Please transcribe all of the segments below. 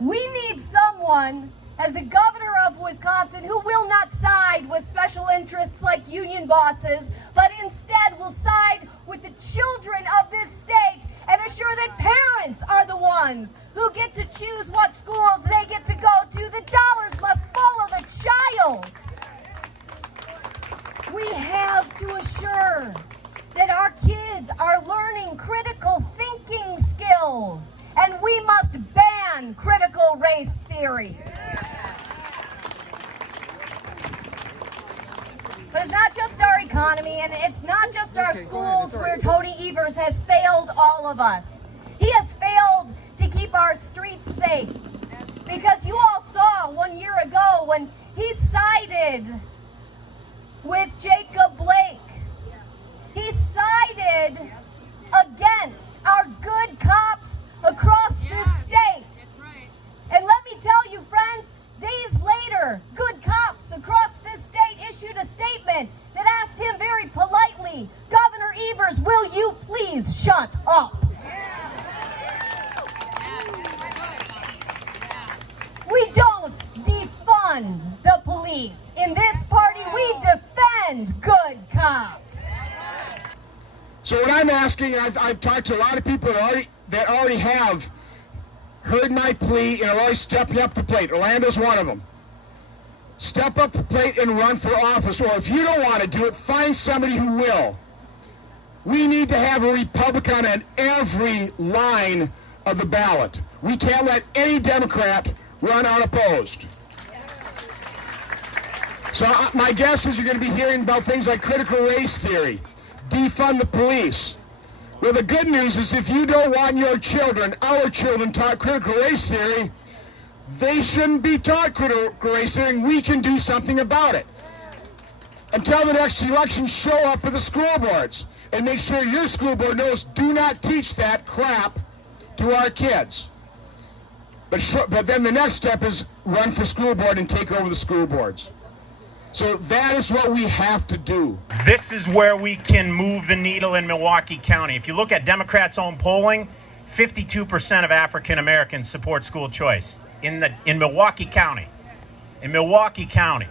We need someone, as the governor of Wisconsin, who will not side with special interests like union bosses, but instead will side with the children of this state and assure that parents are the ones who get to choose what schools they get to go to. The dollars must follow the child. We have to assure that our kids are learning critical thinking skills, and we must ban critical race theory. But it's not just our economy, and it's not just our schools where Tony Evers has failed all of us. He has failed to keep our streets safe. Because you all saw 1 year ago when he sided with Jacob Blake. He sided against our good cops across this state. And let me tell you, friends, days later, good cops across this state issued a statement that asked him very politely, Governor Evers, will you please shut up? We don't defund the police. In this party, we defend good cops. So what I'm asking, I've talked to a lot of people that already have heard my plea and are already stepping up the plate. Orlando's one of them. Step up the plate and run for office, or if you don't want to do it, find somebody who will. We need to have a Republican on every line of the ballot. We can't let any Democrat run unopposed. So my guess is you're going to be hearing about things like critical race theory, defund the police. Well, the good news is if you don't want your children, our children, taught critical race theory, they shouldn't be taught critical race theory, and we can do something about it. Until the next election, show up at the school boards and make sure your school board knows, do not teach that crap to our kids. But then the next step is run for school board and take over the school boards. So that is what we have to do. This is where we can move the needle in Milwaukee County. If you look at Democrats' own polling, 52% of African Americans support school choice in Milwaukee County. In Milwaukee County,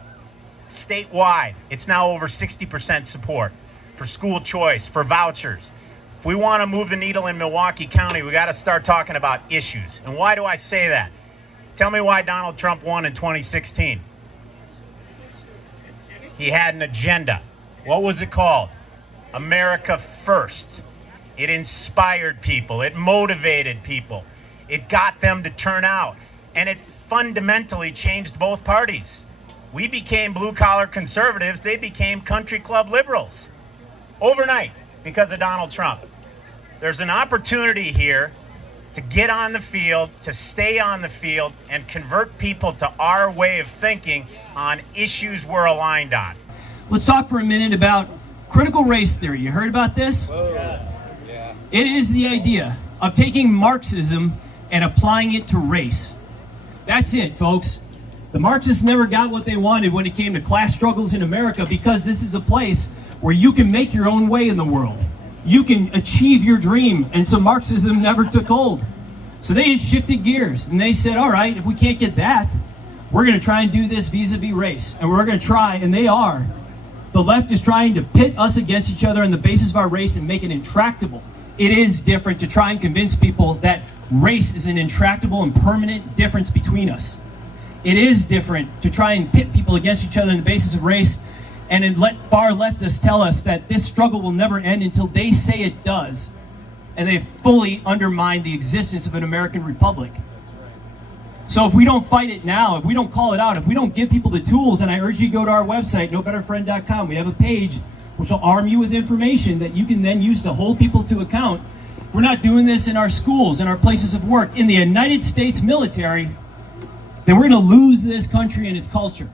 statewide, it's now over 60% support for school choice, for vouchers. If we want to move the needle in Milwaukee County, we got to start talking about issues. And why do I say that? Tell me why Donald Trump won in 2016. He had an agenda. What was it called? America First. It inspired people. It motivated people. It got them to turn out. And it fundamentally changed both parties. We became blue-collar conservatives. They became country club liberals overnight because of Donald Trump. There's an opportunity here to get on the field, to stay on the field, and convert people to our way of thinking on issues we're aligned on. Let's talk for a minute about critical race theory. You heard about this? Yeah. It is the idea of taking Marxism and applying it to race. That's it, folks. The Marxists never got what they wanted when it came to class struggles in America, because this is a place where you can make your own way in the world. You can achieve your dream, and so Marxism never took hold. So they just shifted gears, and they said, all right, if we can't get that, we're going to try and do this vis-a-vis race. And we're going to try, and they are. The left is trying to pit us against each other on the basis of our race and make it intractable. It is different to try and convince people that race is an intractable and permanent difference between us. It is different to try and pit people against each other on the basis of race and then let far leftists tell us that this struggle will never end until they say it does. And they've fully undermined the existence of an American republic. So if we don't fight it now, if we don't call it out, if we don't give people the tools, and I urge you to go to our website, NoBetterFriend.com. We have a page which will arm you with information that you can then use to hold people to account. If we're not doing this in our schools, in our places of work, in the United States military, then we're going to lose this country and its culture.